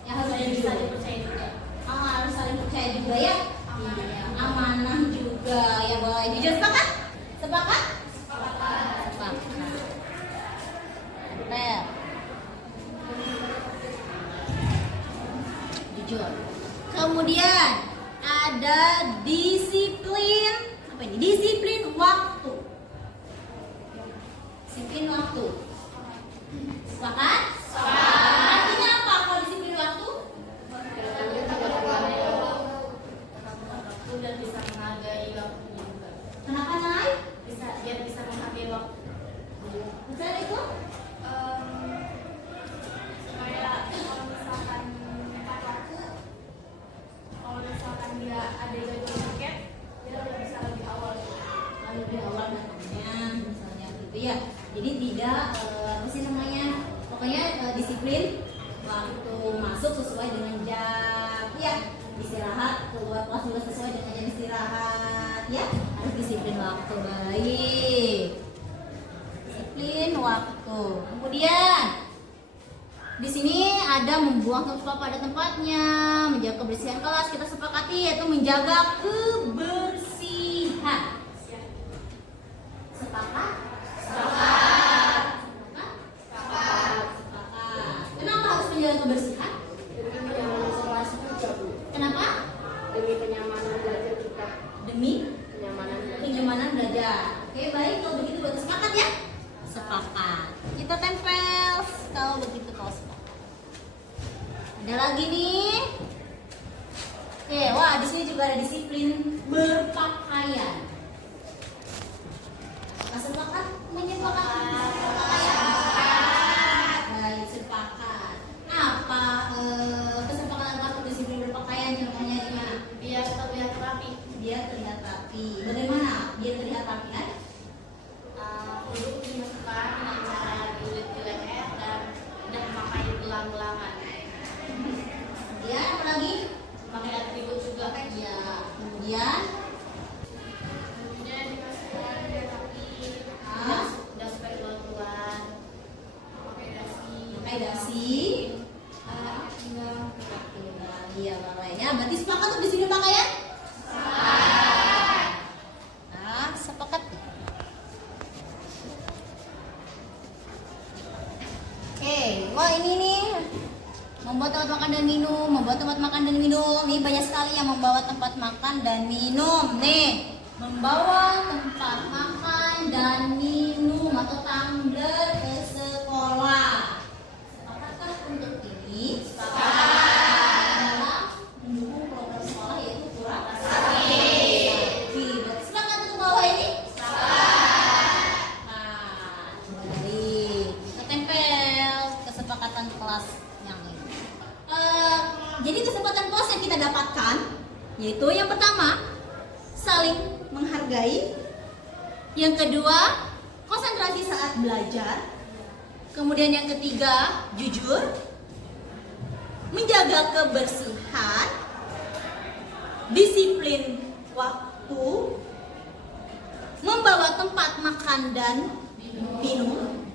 Ya harus bisa dipercaya juga. Harus saling percaya juga ya. Iya, amanah juga ya boleh. Jujur sepakat? Sepakat? Sepakat. Tempel. Jujur. Kemudian ada disiplin. Apa ini? Disiplin waktu. Disiplin waktu. Sepakat? Sepakat. Artinya apa kalau disiplin waktu? Dan bisa menghargai waktunya juga. Kenapa Nay? Biar bisa menghargai waktu. Betul itu? Supaya kalau misalkan tepat waktu, kalau misalkan dia ada jadwal tiket, dia udah bisa lebih awal. Lebih awal datangnya misalnya gitu ya. Jadi tidak apa sih namanya? Pokoknya disiplin waktu masuk sesuai dengan jam. Ya, istirahat keluar kelas juga sesuai dengan jam istirahat ya. Harus disiplin waktu. Baik. Disiplin waktu. Kemudian di sini ada membuang sampah pada tempatnya, menjaga kebersihan kelas. Kita sepakati yaitu menjaga kebersihan. Sepakat? Sepakat. Sepakat. Sepakat. Kenapa harus menjaga kebersihan? Kenapa? Demi kenyamanan belajar kita. Demi Kenyamanan kenyamanan belajar. Oke, baik kalau begitu berarti sepakat ya? Sepakat. Kita tempel kalau begitu kalau sepakat. Ada lagi nih. Oke, wah di sini juga ada disiplin berpakaian. Apakah sepakat menyepakati berpakaian? Baik, sepakat. Apa kesepakatan waktu disiplin berpakaian contohnya di mana? biar terlihat rapi. Biar terlihat rapi. Bagaimana? Biar terlihat rapi kan? Untuk dimasukkan dengan cara diulit di leher dan tidak memakai gelang-gelangan. Kemudian apa lagi? Pakai atribut juga. Ya, kemudian Kemudian dimasukkan biar rapi. ah, Udah supaya keluar-keluar. Pakai dasi. pakai dasi. Enggak. Iya, ya. Berarti sepakat tuh di sini pakaian? Nah, sepakat. Oke, wah ini nih membuat tempat makan dan minum, membawa tempat makan dan minum. Ini banyak sekali yang membawa tempat makan dan minum. Nih, membawa tempat makan dan minum atau tumbler ke sekolah. Sepakatkah untuk ini? Dalam mendukung program sekolah yaitu kurang sakit. Berarti sepakat untuk bawa ini? Baik. Kita tempel kesepakatan kelas yang ini. Jadi kesempatan kelas yang kita dapatkan yaitu yang pertama saling menghargai, yang kedua konsentrasi saat belajar, kemudian yang ketiga jujur, menjaga kebersihan, disiplin waktu, membawa tempat makan dan minum,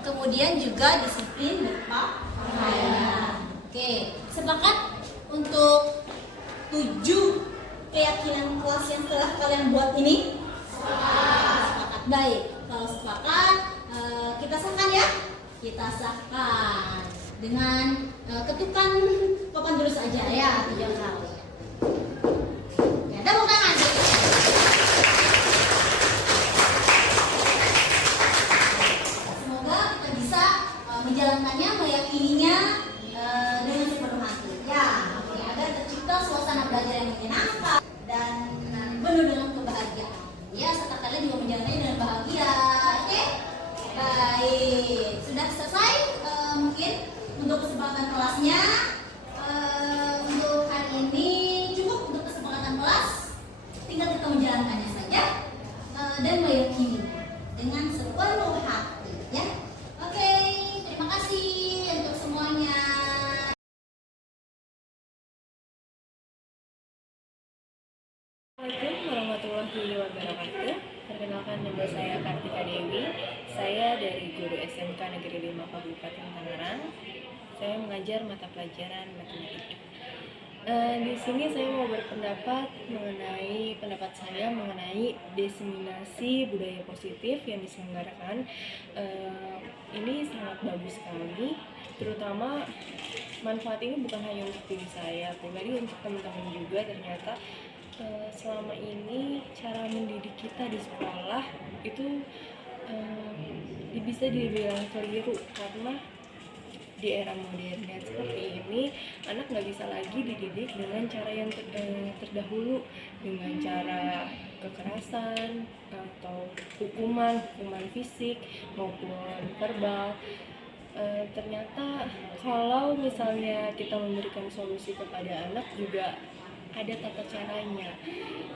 kemudian juga disiplin berpakaian. Oke, sepakat untuk 7 keyakinan kelas yang telah kalian buat ini? Sepakat. Baik, kalau sepakat kita sahkan ya. Kita sahkan dengan ketukan papan dulu saja ya 3 kali. Ya, tepuk tangan. Semoga kita bisa menjalankannya, meyakininya dengan sepenuh hati. Ya, oke, agar tercipta suasana belajar yang menyenangkan dan penuh dengan kebahagiaan. Ya, serta kalian juga menjalankannya dengan bahagia. Oke? Baik, sudah selesai mungkin untuk kesempatan kelasnya. Untuk hari ini cukup untuk kesempatan kelas. Tinggal kita menjalankannya saja dan meyakini dengan sepenuh hati. Ya, oke. Terima kasih untuk semuanya. Assalamualaikum warahmatullahi wabarakatuh. Perkenalkan nama saya Kartika Dewi. Saya Saya dari guru SMK Negeri 5 Kabupaten Tangerang. Saya mengajar mata pelajaran matematika. Di sini saya mau pendapat saya mengenai diseminasi budaya positif yang diselenggarakan. Ini sangat bagus sekali, terutama manfaat ini bukan hanya untuk diri saya pribadi, untuk teman-teman juga. Ternyata selama ini cara mendidik kita di sekolah itu bisa dibilang keliru, karena di era modern seperti ini anak nggak bisa lagi dididik dengan cara yang terdahulu, dengan cara kekerasan atau hukuman fisik maupun verbal. Ternyata kalau misalnya kita memberikan solusi kepada anak juga ada tata caranya.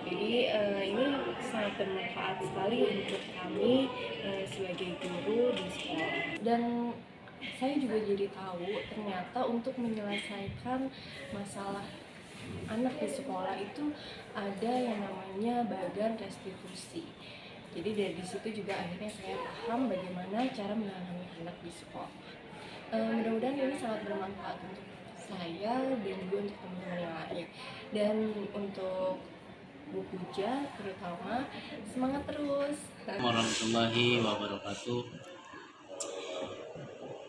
Jadi ini sangat bermanfaat sekali untuk kami sebagai guru di sekolah. Dan saya juga jadi tahu ternyata untuk menyelesaikan masalah anak di sekolah itu ada yang namanya bagan restitusi. Jadi dari situ juga akhirnya saya paham bagaimana cara menangani anak di sekolah. Mudah-mudahan ini sangat bermanfaat untuk saya dan juga untuk teman-teman yang lain. Dan untuk Bu Puja terutama, semangat terus. Warahmatullahi wabarakatuh.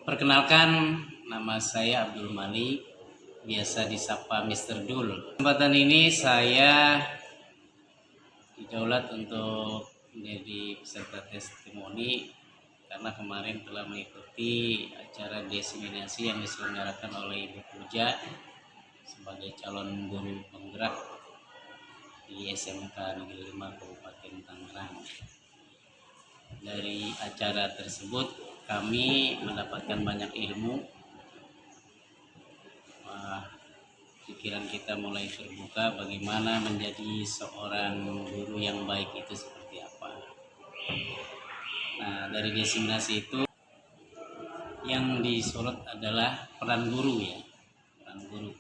Perkenalkan, nama saya Abdul Malik, biasa disapa Mr. Dul. Kesempatan ini saya didaulat untuk menjadi peserta testimoni karena kemarin telah mengikuti acara diseminasi yang diselenggarakan oleh Ibu Puja sebagai calon guru penggerak di SMK Negeri 5 Kabupaten Tangerang. Dari acara tersebut kami mendapatkan banyak ilmu. Pikiran kita mulai terbuka bagaimana menjadi seorang guru yang baik itu seperti apa. Nah, dari diseminasi itu yang disorot adalah peran guru ya, peran guru,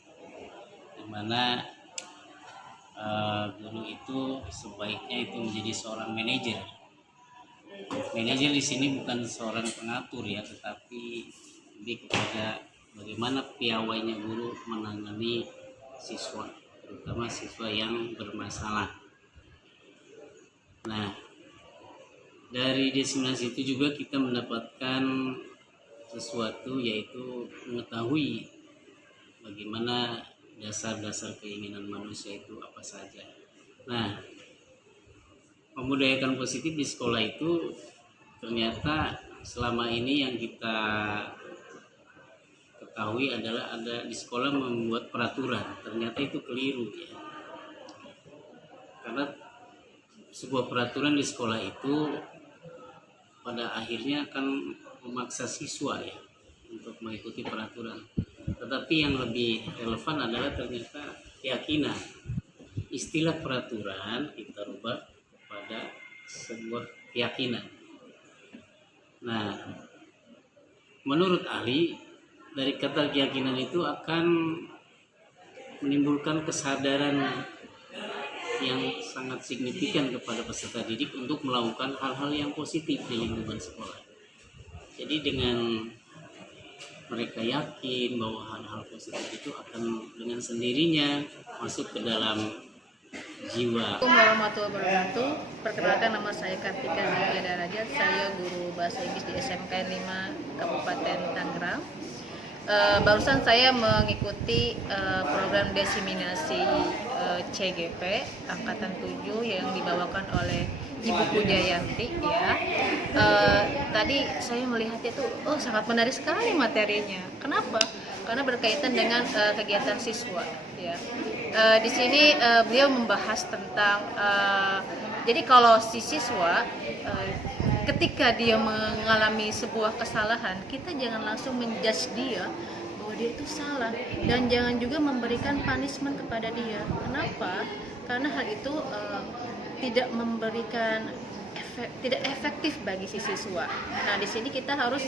dimana guru itu sebaiknya itu menjadi seorang manajer. Manajer di sini bukan seorang pengatur ya, tetapi lebih kepada bagaimana piawainya guru menangani siswa, terutama siswa yang bermasalah. Nah, dari diseminasi itu juga kita mendapatkan sesuatu, yaitu mengetahui bagaimana dasar-dasar keinginan manusia itu apa saja. Nah, membudayakan positif di sekolah itu ternyata selama ini yang kita ketahui adalah ada di sekolah membuat peraturan. Ternyata itu keliru ya. Karena sebuah peraturan di sekolah itu pada akhirnya akan memaksa siswa ya untuk mengikuti peraturan. Tetapi yang lebih relevan adalah ternyata keyakinan. Istilah peraturan kita rubah pada sebuah keyakinan. Nah, menurut ahli, dari kata keyakinan itu akan menimbulkan kesadaran yang sangat signifikan kepada peserta didik untuk melakukan hal-hal yang positif di lingkungan sekolah. Jadi dengan mereka yakin bahwa hal-hal positif itu akan dengan sendirinya masuk ke dalam jiwa. Assalamualaikum warahmatullahi wabarakatuh. Perkenalkan, nama saya Kartika Zia Darajat. Saya guru bahasa Inggris di SMK 5 Kabupaten Tangerang. Barusan saya mengikuti program diseminasi CGP Angkatan 7 yang dibawakan oleh Ibu Pujayanti ya. Tadi saya melihatnya tuh sangat menarik sekali materinya. Kenapa? Karena berkaitan dengan kegiatan siswa ya. Di sini beliau membahas tentang jadi kalau si siswa ketika dia mengalami sebuah kesalahan, kita jangan langsung menjudge dia bahwa dia itu salah, dan jangan juga memberikan punishment kepada dia. Kenapa? Karena hal itu tidak memberikan tidak efektif bagi si siswa. Nah, di sini kita harus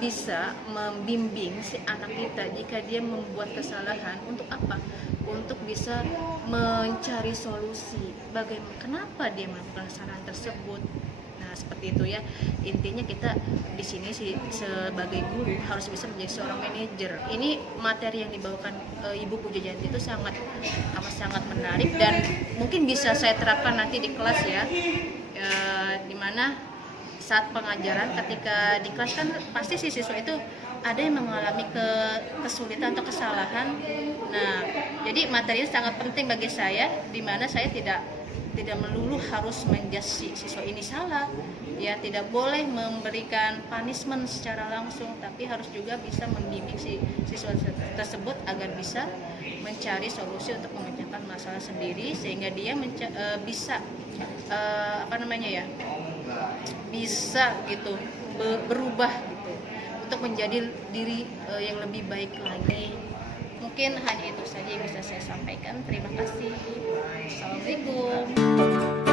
bisa membimbing si anak kita jika dia membuat kesalahan. Untuk apa? Untuk bisa mencari solusi. Bagaimana? Kenapa dia melakukan kesalahan tersebut? Nah, seperti itu ya. Intinya kita di sini sih sebagai guru harus bisa menjadi seorang manajer. Ini materi yang dibawakan Ibu Pujayanti itu sangat menarik dan mungkin bisa saya terapkan nanti di kelas ya. Dimana saat pengajaran ketika di kelas kan pasti si siswa itu ada yang mengalami kesulitan atau kesalahan. Nah, jadi materinya sangat penting bagi saya, di mana saya tidak melulu harus menjudge siswa ini salah, ya tidak boleh memberikan punishment secara langsung, tapi harus juga bisa membimbing si siswa tersebut agar bisa mencari solusi untuk memecahkan masalah sendiri, sehingga dia bisa bisa gitu berubah gitu untuk menjadi diri yang lebih baik lagi. Mungkin hanya itu saja yang bisa saya sampaikan. Terima kasih. Assalamualaikum.